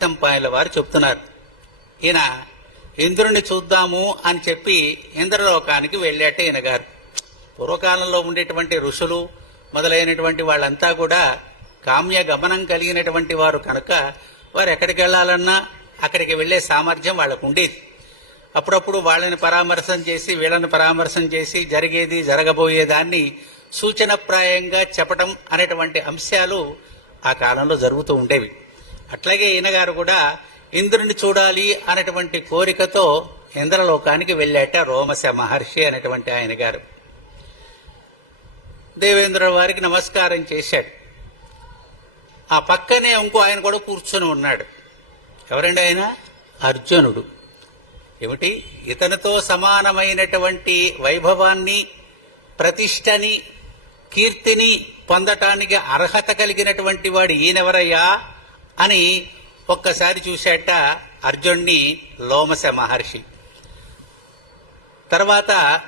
వైశంపాయనుల వారు చెప్తున్నారు. ఈయన ఇంద్రుణ్ణి చూద్దాము అని చెప్పి ఇంద్రలోకానికి వెళ్ళాట ఈయన గారు. పూర్వకాలంలో ఉండేటువంటి ఋషులు మొదలైనటువంటి వాళ్ళంతా కూడా కామ్య గమనం కలిగినటువంటి వారు కనుక వారు ఎక్కడికి వెళ్ళాలన్నా అక్కడికి వెళ్లే సామర్థ్యం వాళ్ళకు ఉండేది. అప్పుడప్పుడు వాళ్ళని పరామర్శం చేసి వీళ్ళని పరామర్శం చేసి జరిగేది జరగబోయేదాన్ని సూచనప్రాయంగా చెప్పటం అనేటువంటి అంశాలు ఆ కాలంలో జరుగుతూ ఉండేవి. అట్లాగే ఈయన గారు కూడా ఇంద్రుని చూడాలి అనేటువంటి కోరికతో ఇంద్రలోకానికి వెళ్ళాట రోమశ మహర్షి అనేటువంటి ఆయన గారు. దేవేంద్రుల వారికి నమస్కారం చేశాడు. ఆ పక్కనే ఇంకో ఆయన కూడా కూర్చొని ఉన్నాడు. ఎవరండి ఆయన? అర్జునుడు. ఏమిటి, ఇతనితో సమానమైనటువంటి వైభవాన్ని, ప్రతిష్టని, కీర్తిని పొందటానికి అర్హత కలిగినటువంటి వాడు ఈయనెవరయ్యా అని ఒక్కసారి చూశాట అర్జున్ని లోమశ మహర్షి. తర్వాత